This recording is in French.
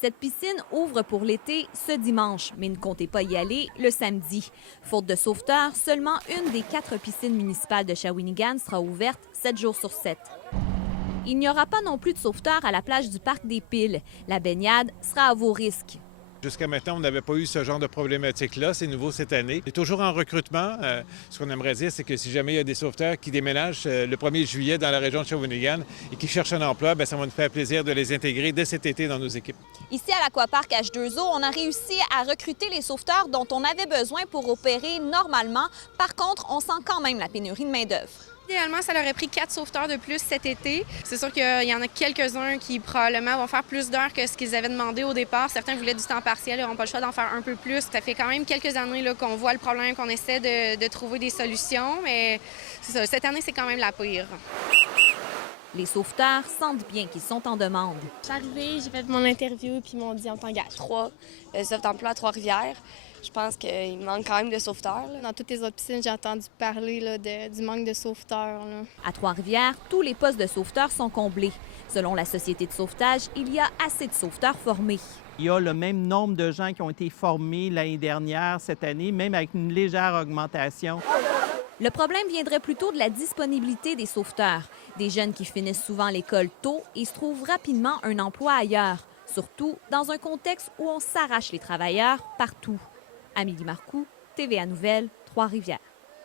Cette piscine ouvre pour l'été ce dimanche, mais ne comptez pas y aller le samedi. Faute de sauveteurs, seulement une des 4 piscines municipales de Shawinigan sera ouverte 7 jours sur 7. Il n'y aura pas non plus de sauveteurs à la plage du Parc des Piles. La baignade sera à vos risques. Jusqu'à maintenant, on n'avait pas eu ce genre de problématique-là. C'est nouveau cette année. C'est toujours en recrutement. Ce qu'on aimerait dire, c'est que si jamais il y a des sauveteurs qui déménagent le 1er juillet dans la région de Shawinigan et qui cherchent un emploi, bien, ça va nous faire plaisir de les intégrer dès cet été dans nos équipes. Ici, à l'Aquapark H2O, on a réussi à recruter les sauveteurs dont on avait besoin pour opérer normalement. Par contre, on sent quand même la pénurie de main-d'œuvre. Idéalement, ça leur aurait pris 4 sauveteurs de plus cet été. C'est sûr qu'il y en a quelques-uns qui probablement vont faire plus d'heures que ce qu'ils avaient demandé au départ. Certains voulaient du temps partiel, ils n'auront pas le choix d'en faire un peu plus. Ça fait quand même quelques années là, qu'on voit le problème, qu'on essaie de trouver des solutions, mais c'est ça, cette année, c'est quand même la pire. Les sauveteurs sentent bien qu'ils sont en demande. Je suis arrivée, j'ai fait mon interview, puis ils m'ont dit on t'engage. 3 offres d'emploi à Trois-Rivières. Je pense qu'il manque quand même de sauveteurs. Dans toutes les autres piscines, j'ai entendu parler là, du manque de sauveteurs. Là. À Trois-Rivières, tous les postes de sauveteurs sont comblés. Selon la Société de sauvetage, il y a assez de sauveteurs formés. Il y a le même nombre de gens qui ont été formés l'année dernière, cette année, même avec une légère augmentation. Le problème viendrait plutôt de la disponibilité des sauveteurs. Des jeunes qui finissent souvent l'école tôt et se trouvent rapidement un emploi ailleurs, surtout dans un contexte où on s'arrache les travailleurs partout. Amélie Marcoux, TVA Nouvelles, Trois-Rivières.